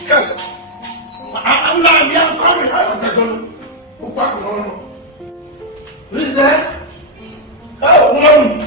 Yes. I'm not young coming. I don't know. Who is that? Oh, Mom.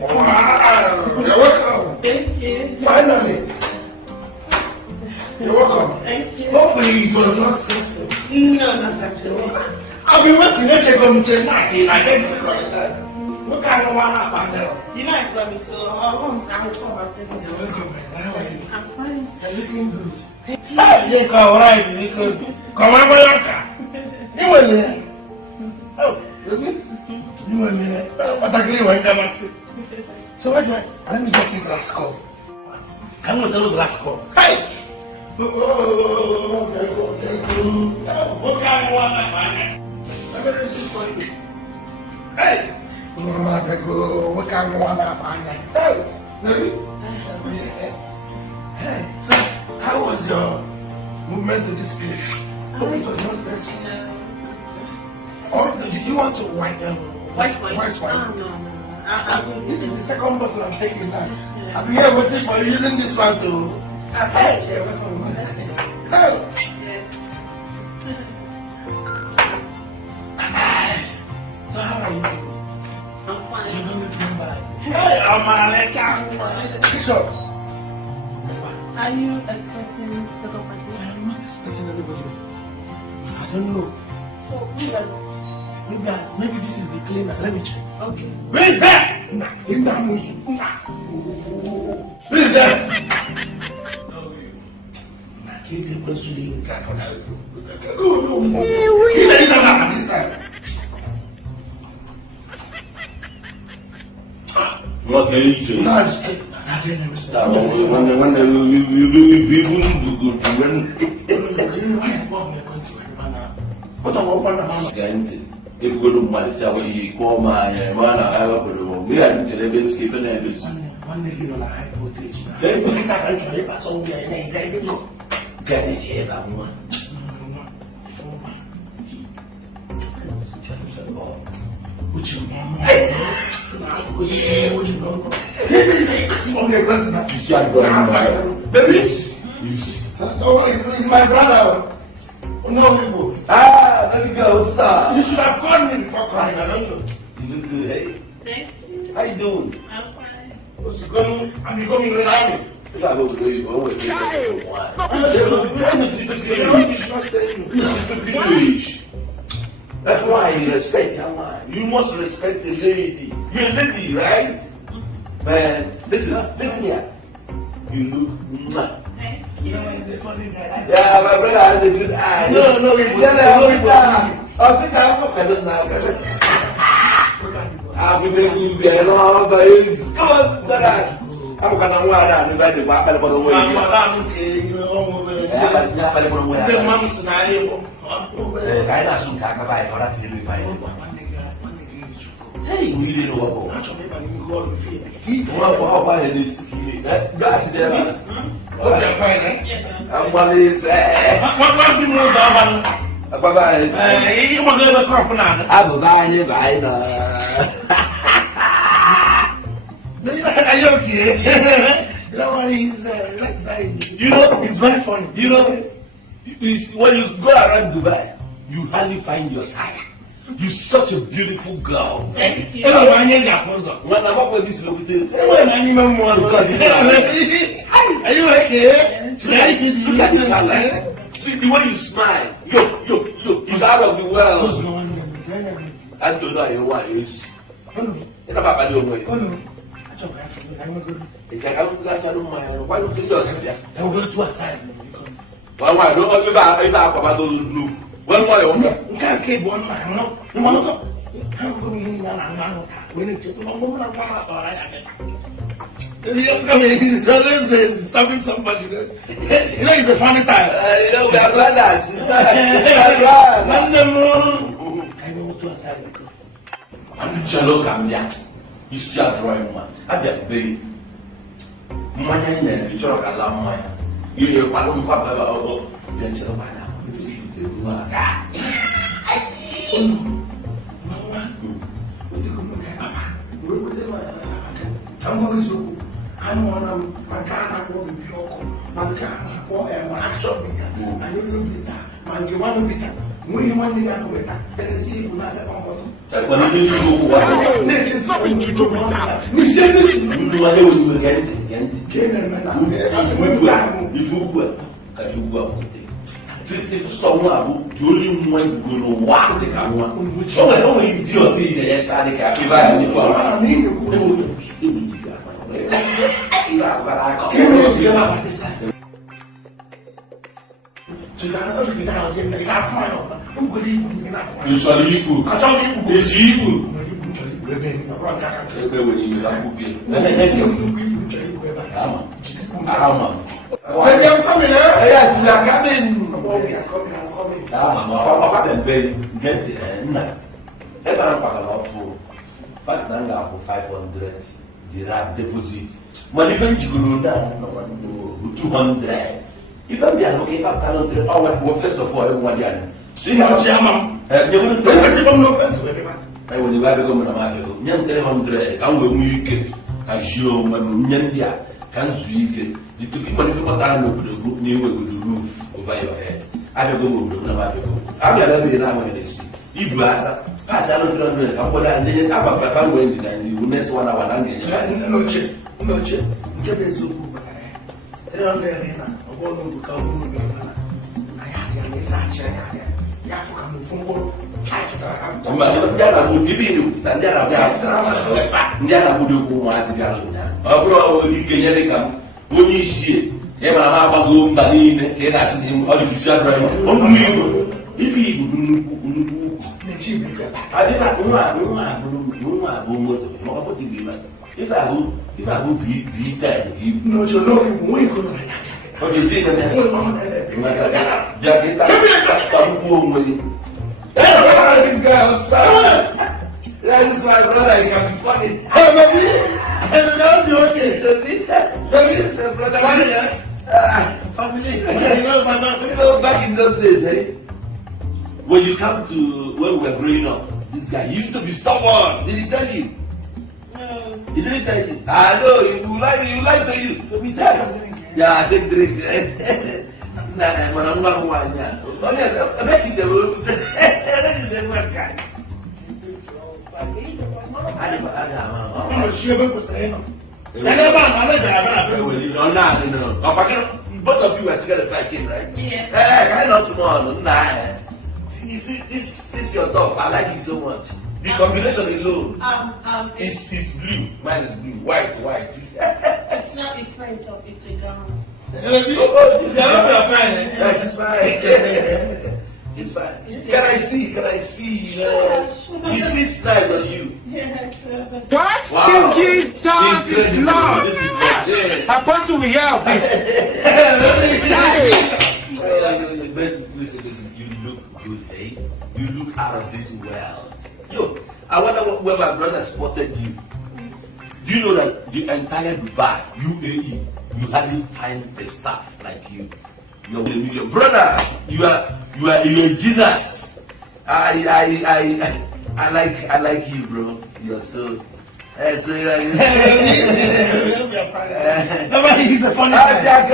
Wow. You're welcome. Thank you. Finally. You're welcome. Thank you. Hopefully it was not stressful. No, not actually. I've been waiting to check on the nice. I guess the question. What kind of one happened now? You know I promise, so I will come back. You're welcome, man. How are you? I'm fine. You're looking good. Hey, you come right. You could come on, Boyanka. You were there. Oh, really? You were there. What I agree with you. So what do I? Let me get you glass cup. I'm going to do glass cup. Hey! Oh, thank you. What kind of one happened? I'm going to receive for you. Hey! What kind of one happened? Hey! Really? Hey, so how was your movement to this place? Hope it was not stressful. Or did you want to white wine? Oh, no. This is the second bottle I'm taking now. I've been here waiting for you using this one to. Hey! Hey! So how are you? I'm fine. You don't look bad. Hey, I'm a Bishop. Are you expecting second party? I'm not expecting anybody. I don't know. So, who are Maybe this is the cleaner. Let me check. Okay. Who is that? In that musu. Who is that? What can you do? If we go to Malaysia, we call my man, I have a we are in the Stephen Ellis. One day you are high voltage. They will not actually pass on the end. get it here, that one. What you want? Hey! What you want? You see, I'm going Baby! Yes. Oh, it's my brother. No people. Ah, there we go, sir. You should have called me before crying. I don't know. You look good, hey? Thank you. How you doing? I'm fine. I'm becoming Red Army. If I go to you, always say why? That's why you respect your man. You must respect the lady. You're a lady, right? Man, listen here. You look mad. Thank You you. know, he's a funny guy. Yeah, my brother has a good eye. No, he's I think I'm not going to now. I'll be making you be alone, but it's come on, that. I'm going to wear that. I'm going to wear that. I'm going Hey, we didn't know what about this? That's there. Yes, I'm going to bye-bye. I'm buying Are you okay? That one is, let's say, you know, it's very funny. You know, when you go around Dubai, you hardly find your type. You're such a beautiful girl. Thank you. When I'm up with this look, are you okay? look at the color. See the way you smile. Yo, it's out of the world. I don't know what it is. You know how your way. Why don't you just there? I will go to a side. Why don't you Papa so blue? One more, You can't keep one man. No, I'm going He's always stopping somebody. You know, it's a funny time. You know, we are brothers, sister. I know to a side. Chalo Gambia. You see a drawing man. I get the money in the church alarm mine. You hear what I'm talking about? Then Chalo man. I'm on Magana for the Yoko, Magana for a action meter, and you will be that. Mangiwan meter, we want the Yakueta, and the city will not say, when you do what nations so into do that. We say this, you do what you will get it again. If you will, can you go up? This is someone who only one will walk the car. Oh, I don't idiot yesterday. I mean, yes, we are coming. First time I have 500 dirham deposit. But even you go down to 200. If I'm there, okay, I'm going to well, first of all, everyone there. So you have Chairman. You're going to tell us if I'm not going to everyone. I will never go to Mamma. Young 300, I will make it. I show when Nyandia can speak it. You took it, but if you want to know the group new with the roof over your head. I don't go to Mamma. I'm going to be now when they see. You blast. Pass out 300. I'm going to need about 500 and you next 1 hour. No check. No check. Get a zoo. 300. I'm going to come. I have a such a you have to come from if I go V10, no, you know, we could. Okay, take a jacket. That is my brother. He can be funny. Family. Back in those days, eh? When you come to when we were growing up, this guy used to be stubborn. Did he tell you? No. He didn't tell you. I know you like to you. Yeah, I take drink. Nah, when I'm not one, yeah. I bet you the road. Both of you are together fighting, right? Yeah. I know small. Nah. You see, this your dog. I like it so much. The combination alone is blue. Mine is blue. White. It's not a top, it's a gown. She's fine. She's fine. Can I see? Sure. He sits nice on you. Yeah, sure. What? Wow. King Jesus is Lord. This is legit. Apostle, we hear of this. But listen, you look good, eh? You look out of this world. Yo, I wonder where my brother spotted you. Do you know that the entire Dubai, UAE, you hardly find a staff like you? Your brother, you are a genius. I like you, bro. You're so. He's a funny guy.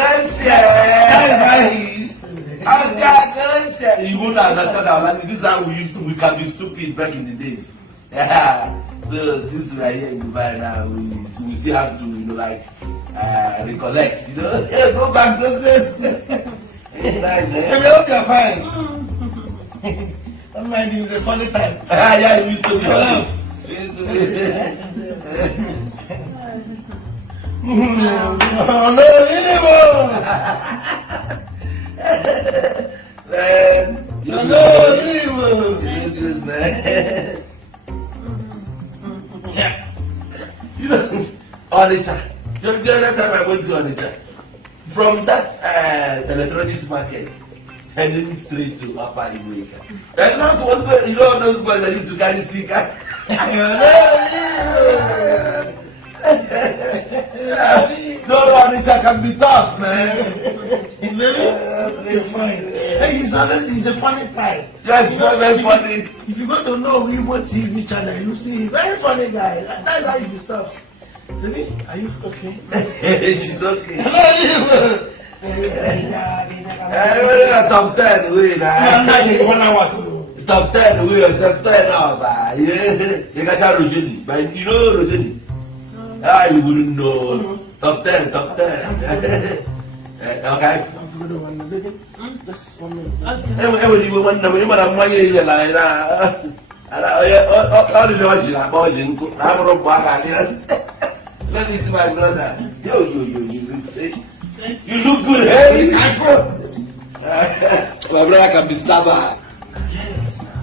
You won't understand our language. This is how we can be stupid back in the days. Yeah. So since we are here in Dubai now, we still have to, recollect, go back to this. It's nice, eh? Fine. Don't mind, it was a funny time. Yeah, it used to be funny. Onitsha. The other time I went to Onitsha, from that electronics market, heading straight to Upper Iweka. And that was where, all those boys that used to carry sticker. No, Onitsha can be tough, man. It's fine. Hey, he's a funny guy. Yeah, it's very funny. If you go to know Igbo TV channel, you see, very funny guy. That's how he disturbs. Baby, are you okay? She's okay. Yeah, Top 10 we I'm not even 1 hour to. Top 10 we top 10 now. You got that Rojini, but you know Rojini. You wouldn't know. Top 10, top 10. Okay. Just 1 minute. Everybody want to know what I'm saying like that. All the noise you are watching, I'm going to let me see my brother. Yo, you look good, hey? My brother can be stubborn.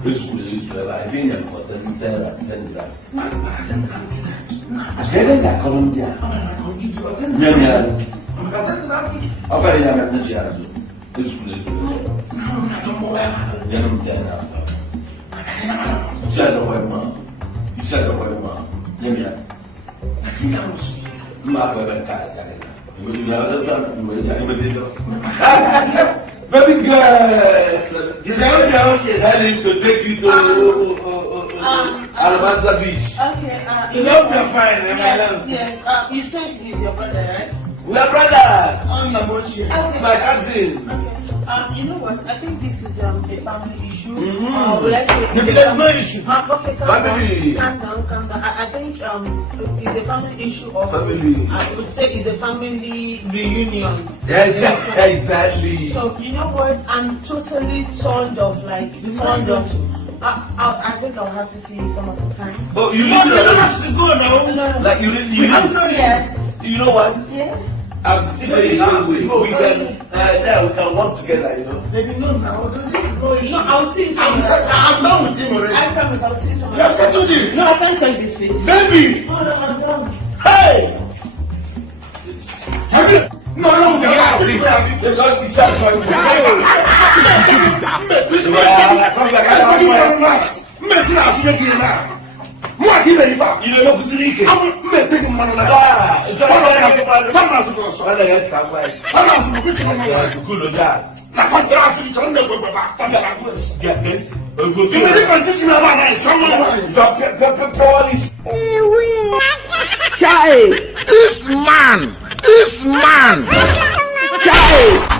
This is I think I'm for 10 that. I that Colombia. Yeah. How far you have this year? This is said the way, man. You said the way, man. Yeah. Baby girl, you know heading to take you to Almanza Beach. Okay, You know you're fine, my love. yes. You said he's your brother, right? We are brothers. Okay. My cousin. Okay. You know what? I think this is a family issue. Let's say There's no issue. okay, Family. calm down. I think it's a family issue or Family. I would say it's a family reunion. Yes, exactly. So you know what? I'm totally turned off. I think I'll have to see you some other time. Oh, you No, know, you don't have to go now. No. like you really, We have no issue. Yes. you know what? Yeah. I'm still in the same way. We can work together, you know. Baby, no, now. This is no issue. No, I'll see you some other time. I'm done with him already. I promise I'll see you some You have other time. settled it. No, I can't tell you this face. Baby! No, I'm done. Hey! Have you? No, Yeah, please. This man! Child!